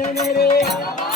テネレ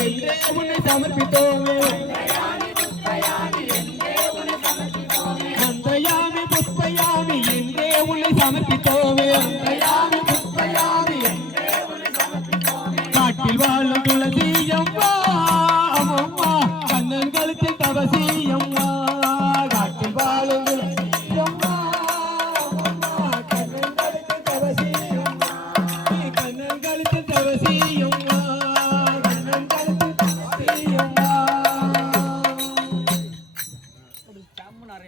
ఎందేవుని సమర్పితోమే మంత్రయామి పుష్పయామి ఎందేవుని సమర్పితోమే మంత్రయామి